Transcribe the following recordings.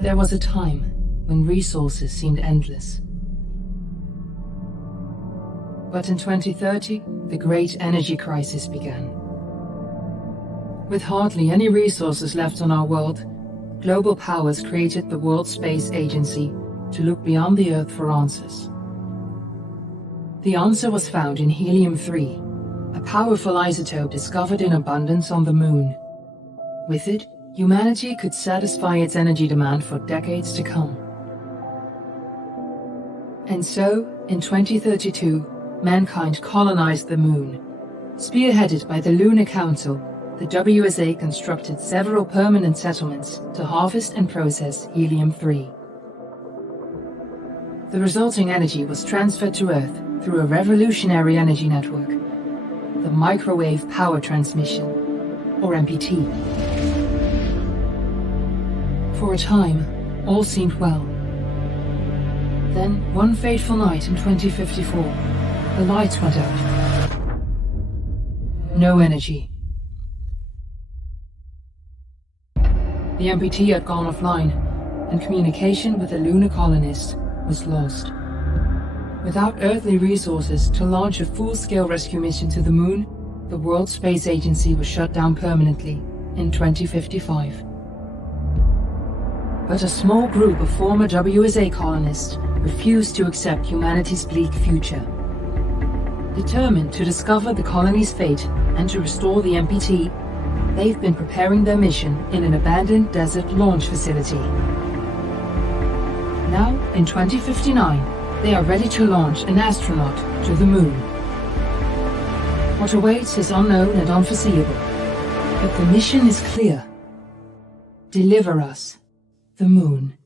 There was a time when resources seemed endless. But in 2030, the great energy crisis began. With hardly any resources left on our world, global powers created the World Space Agency to look beyond the Earth for answers. The answer was found in helium-3, a powerful isotope discovered in abundance on the Moon. With it, humanity could satisfy its energy demand for decades to come. And so, in 2032, mankind colonized the Moon. Spearheaded by the Lunar Council, the WSA constructed several permanent settlements to harvest and process helium-3. The resulting energy was transferred to Earth through a revolutionary energy network, the Microwave Power Transmission, or MPT. For a time, all seemed well. Then, one fateful night in 2054, the lights went out. No energy. The MPT had gone offline, and communication with the lunar colonist was lost. Without earthly resources to launch a full-scale rescue mission to the Moon, the World Space Agency was shut down permanently in 2055. But a small group of former WSA colonists refused to accept humanity's bleak future. Determined to discover the colony's fate and to restore the MPT, they've been preparing their mission in an abandoned desert launch facility. Now, in 2059, they are ready to launch an astronaut to the Moon. What awaits is unknown and unforeseeable, but the mission is clear. Deliver us the Moon.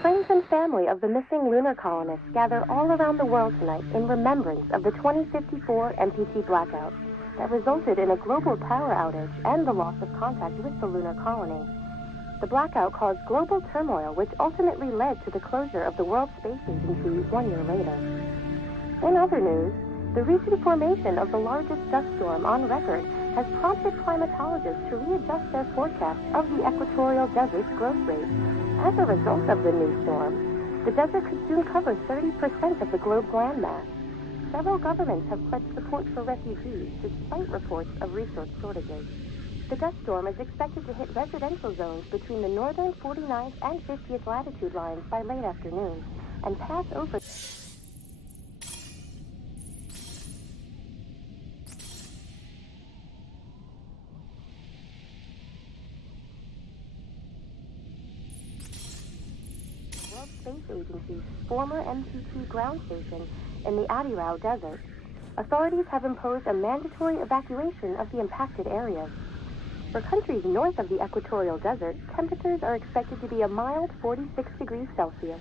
Friends and family of the missing lunar colonists gather all around the world tonight in remembrance of the 2054 MPT blackout that resulted in a global power outage and the loss of contact with the lunar colony. The blackout caused global turmoil, which ultimately led to the closure of the World Space Agency 1 year later. In other news, the recent formation of the largest dust storm on record has prompted climatologists to readjust their forecast of the equatorial desert's growth rate. As a result of the new storm, the desert could soon cover 30% of the globe's landmass. Several governments have pledged support for refugees despite reports of resource shortages. The dust storm is expected to hit residential zones between the northern 49th and 50th latitude lines by late afternoon and pass over. World Space Agency's former MPT ground station in the Adirau Desert. Authorities have imposed a mandatory evacuation of the impacted areas. For countries north of the equatorial desert, temperatures are expected to be a mild 46 degrees Celsius.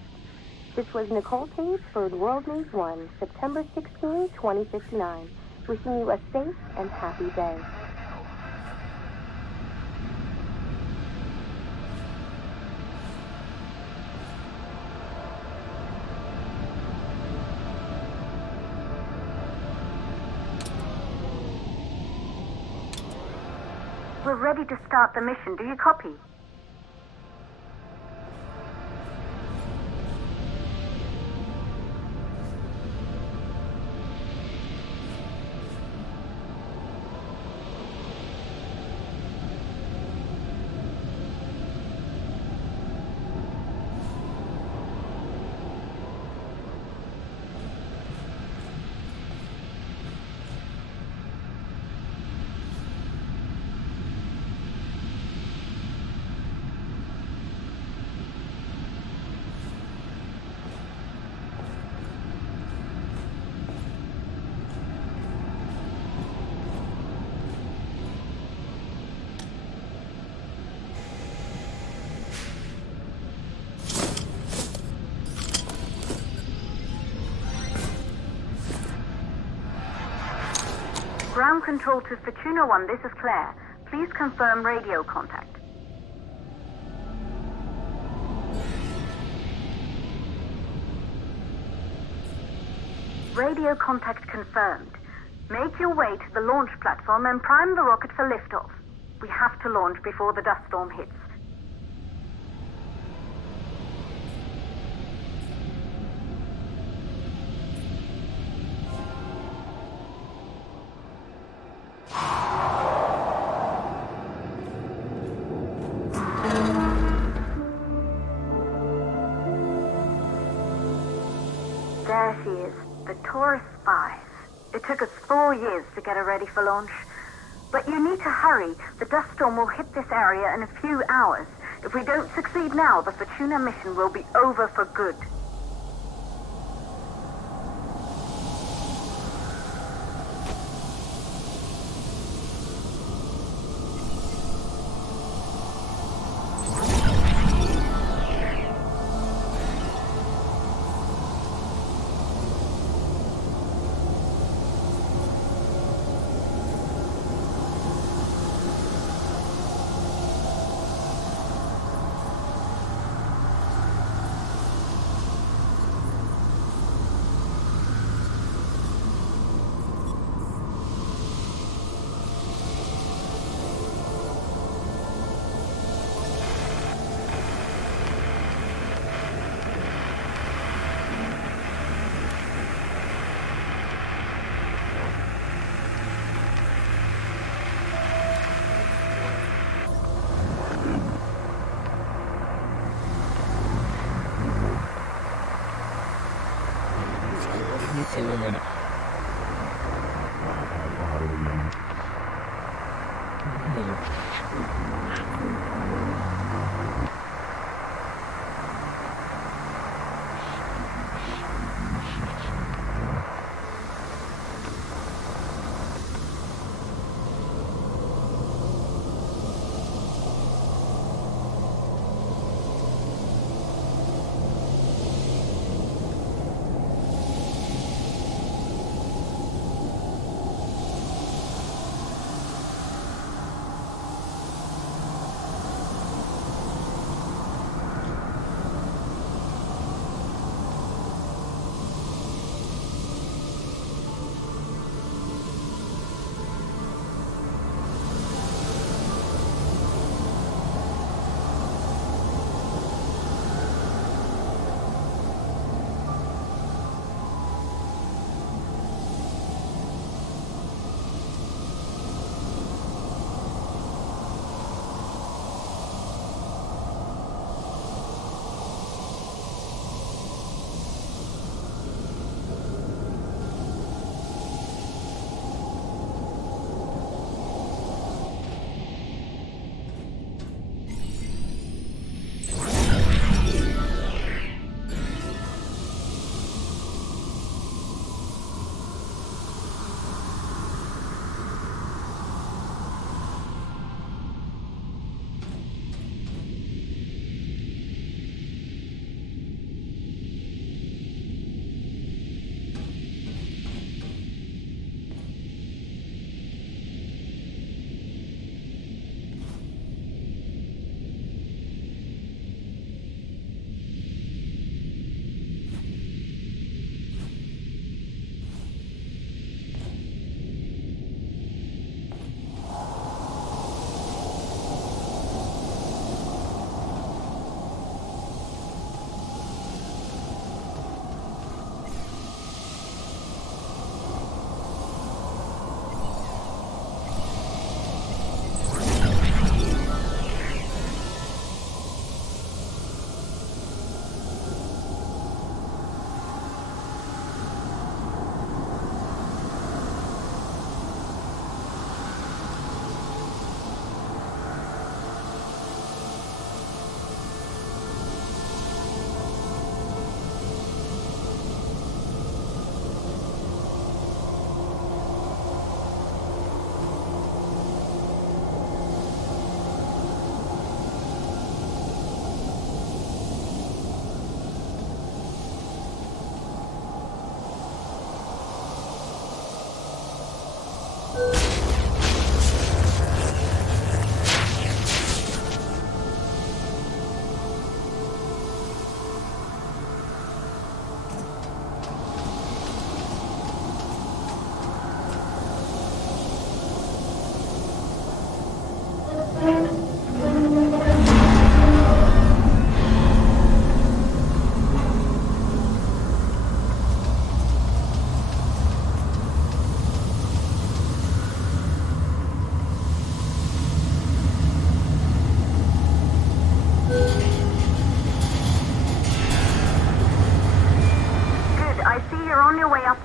This was Nicole Page for World News 1, September 16, 2059. Wishing you a safe and happy day. We're ready to start the mission. Do you copy? Ground control to Fortuna 1, this is Claire. Please confirm radio contact. Radio contact confirmed. Make your way to the launch platform and prime the rocket for liftoff. We have to launch before the dust storm hits. There she is, the Taurus 5. It took us 4 years to get her ready for launch. But you need to hurry. The dust storm will hit this area in a few hours. If we don't succeed now, the Fortuna mission will be over for good.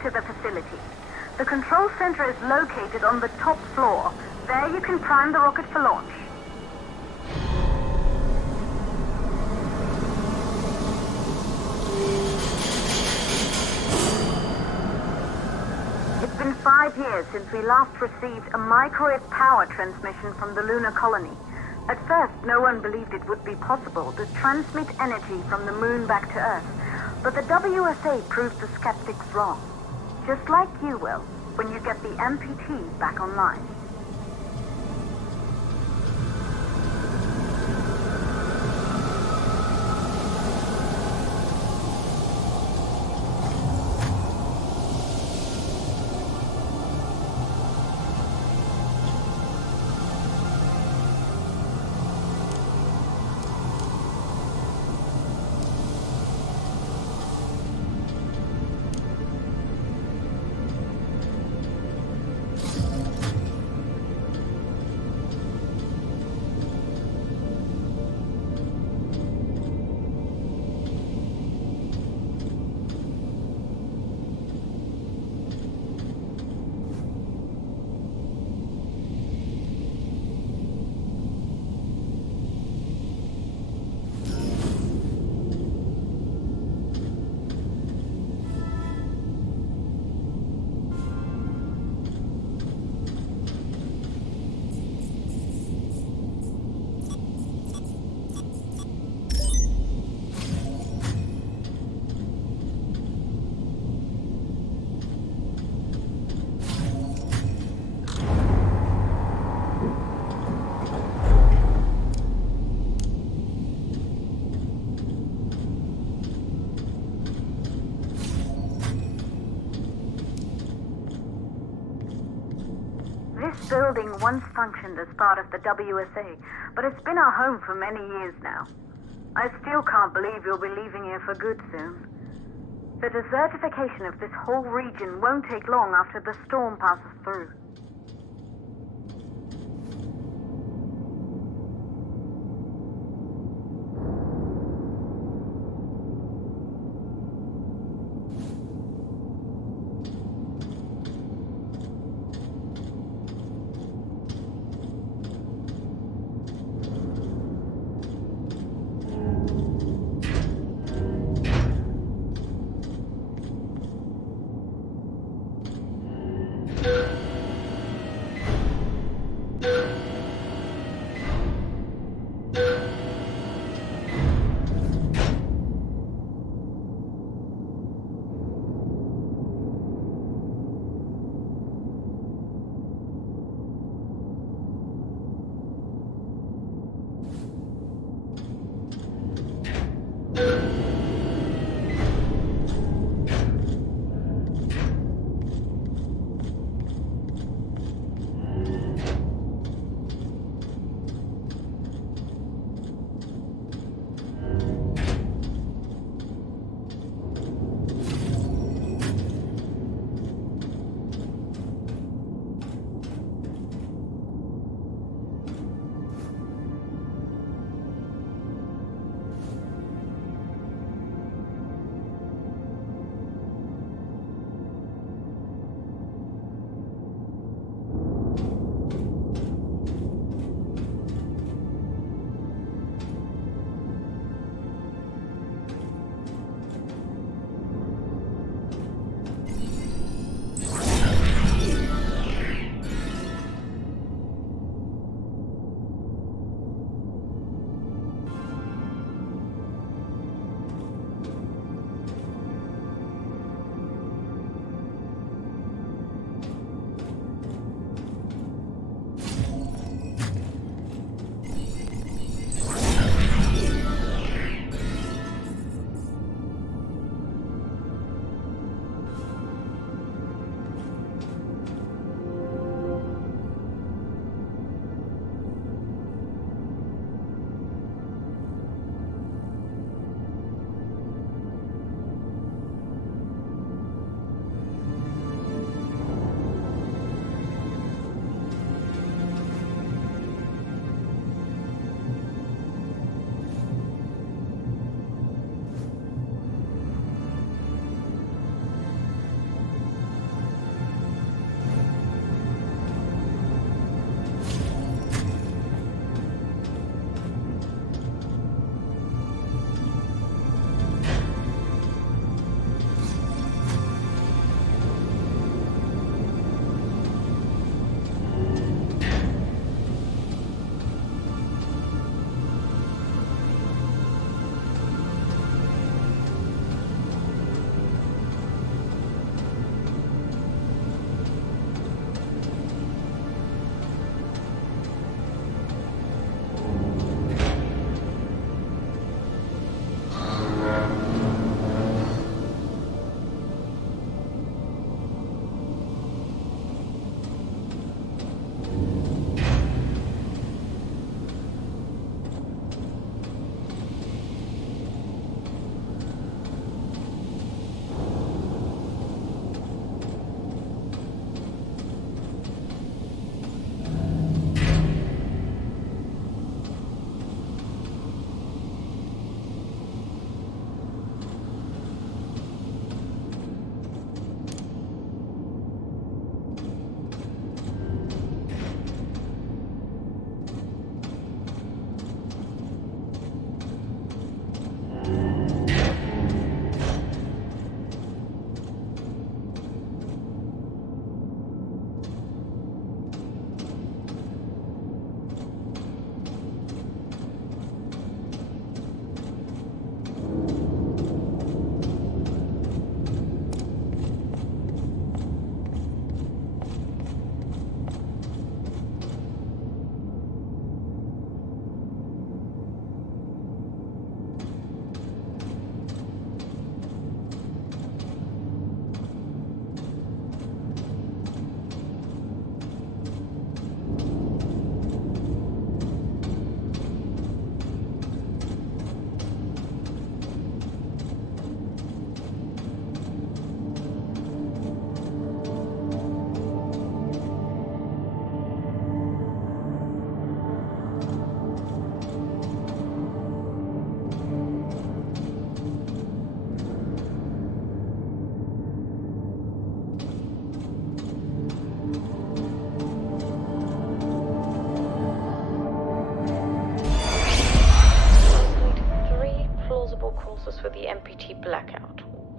To the facility. The control center is located on the top floor. There you can prime the rocket for launch. It's been 5 years since we last received a microwave power transmission from the lunar colony. At first, no one believed it would be possible to transmit energy from the moon back to Earth, but the WSA proved the skeptics wrong. Just like you will, when you get the MPT back online. This building once functioned as part of the WSA, but it's been our home for many years now. I still can't believe you'll be leaving here for good soon. The desertification of this whole region won't take long after the storm passes through.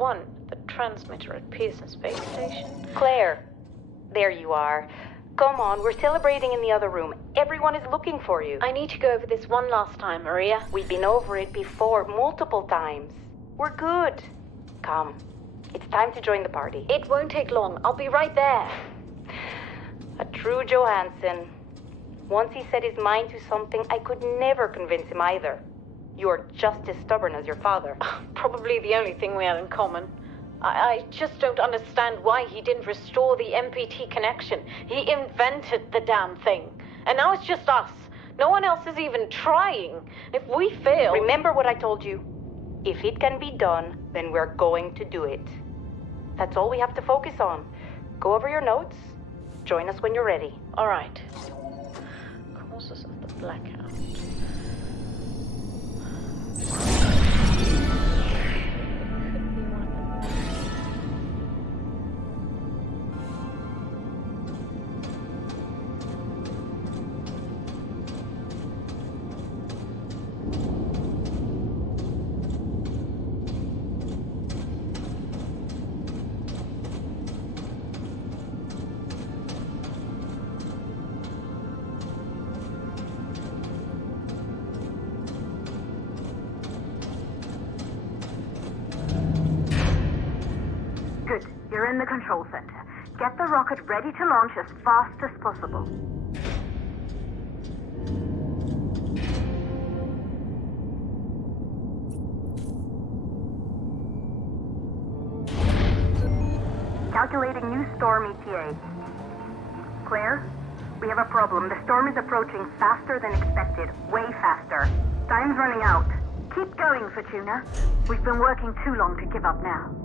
1, the transmitter at Pearson Space Station. Claire, there you are. Come on, we're celebrating in the other room. Everyone is looking for you. I need to go over this one last time, Maria. We've been over it before, multiple times. We're good. Come, it's time to join the party. It won't take long. I'll be right there. A true Johansson. Once he set his mind to something, I could never convince him either. You're just as stubborn as your father. Probably the only thing we have in common. I just don't understand why he didn't restore the MPT connection. He invented the damn thing. And now it's just us. No one else is even trying. If we fail... Remember what I told you. If it can be done, then we're going to do it. That's all we have to focus on. Go over your notes. Join us when you're ready. All right. Causes of the blackout. Good. You're in the control center. Get the rocket ready to launch as fast as possible. Calculating new storm ETA. Claire, we have a problem. The storm is approaching faster than expected. Way faster. Time's running out. Keep going, Fortuna. We've been working too long to give up now.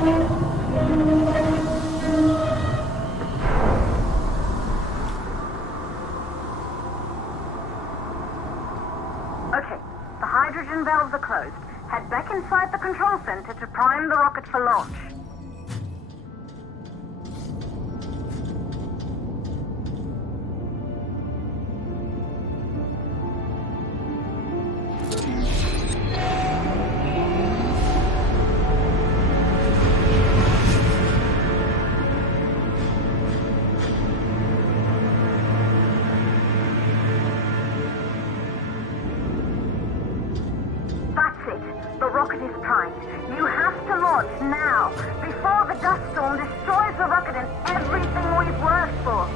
Okay, the hydrogen valves are closed. Head back inside the control center to prime the rocket for launch. The rocket is primed. You have to launch now, before the dust storm destroys the rocket and everything we've worked for.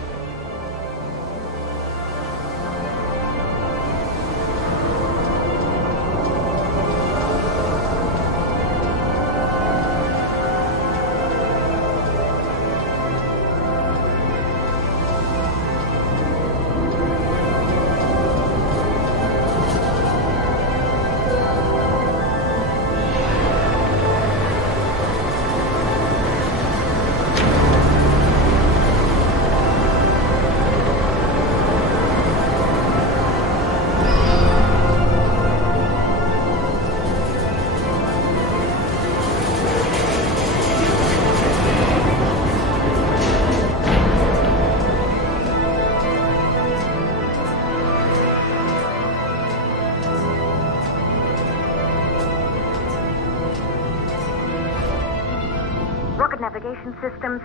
Navigation systems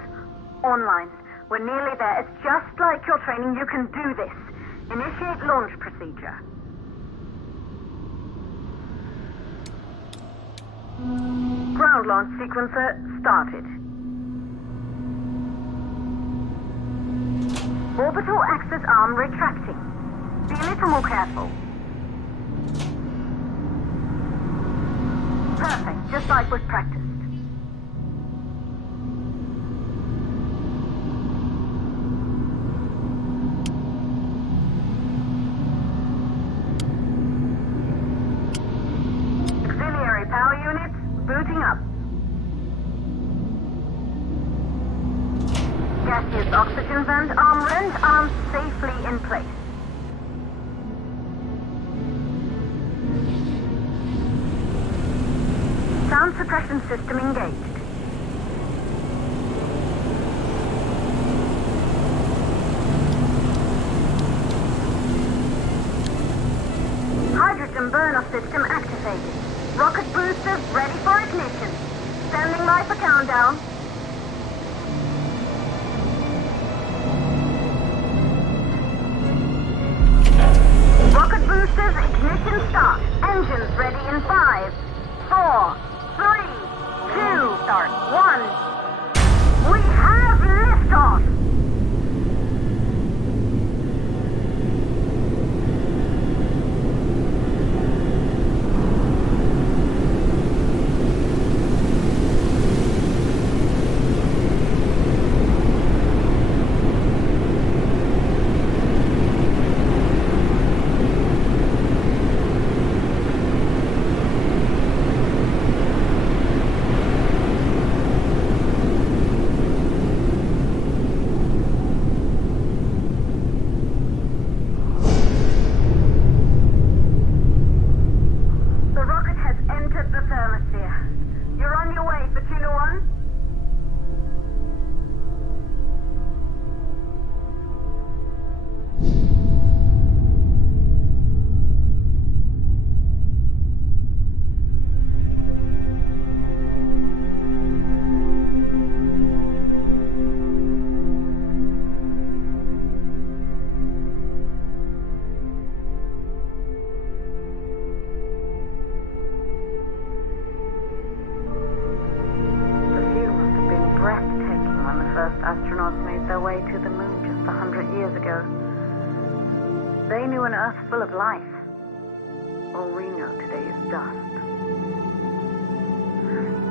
online. We're nearly there. It's just like your training. You can do this. Initiate launch procedure. Ground launch sequencer started. Orbital axis arm retracting. Be a little more careful. Perfect, just like we've practiced. Booting up. Gaseous oxygen vent armor and arms safely in place. Sound suppression system engaged. Hydrogen burn-off system activated. Rocket boosters ready for ignition. Standing by for countdown. Rocket boosters ignition start. Engines ready in 5, 4, 3, 2, start 1. We have liftoff. Astronauts made their way to the moon just 100 years ago. They knew an Earth full of life. All we know today is dust.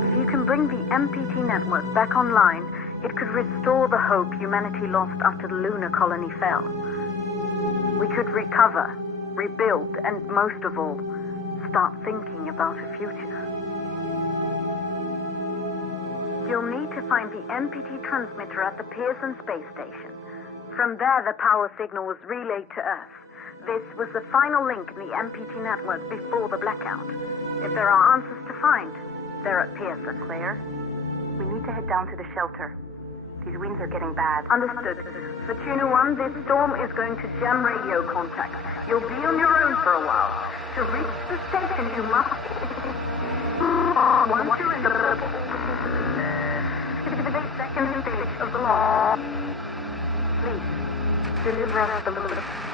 If you can bring the MPT network back online, it could restore the hope humanity lost after the lunar colony fell. We could recover, rebuild, and most of all, start thinking about a future. You'll need to find the MPT transmitter at the Pearson space station. From there, the power signal was relayed to Earth. This was the final link in the MPT network before the blackout. If there are answers to find, they're at Pearson. Claire, we need to head down to the shelter. These winds are getting bad. Understood. Fortuna 1, this storm is going to jam radio contact. You'll be on your own for a while. To reach the station, you must... Once you're in the second stage of the launch, please deliver us the moon.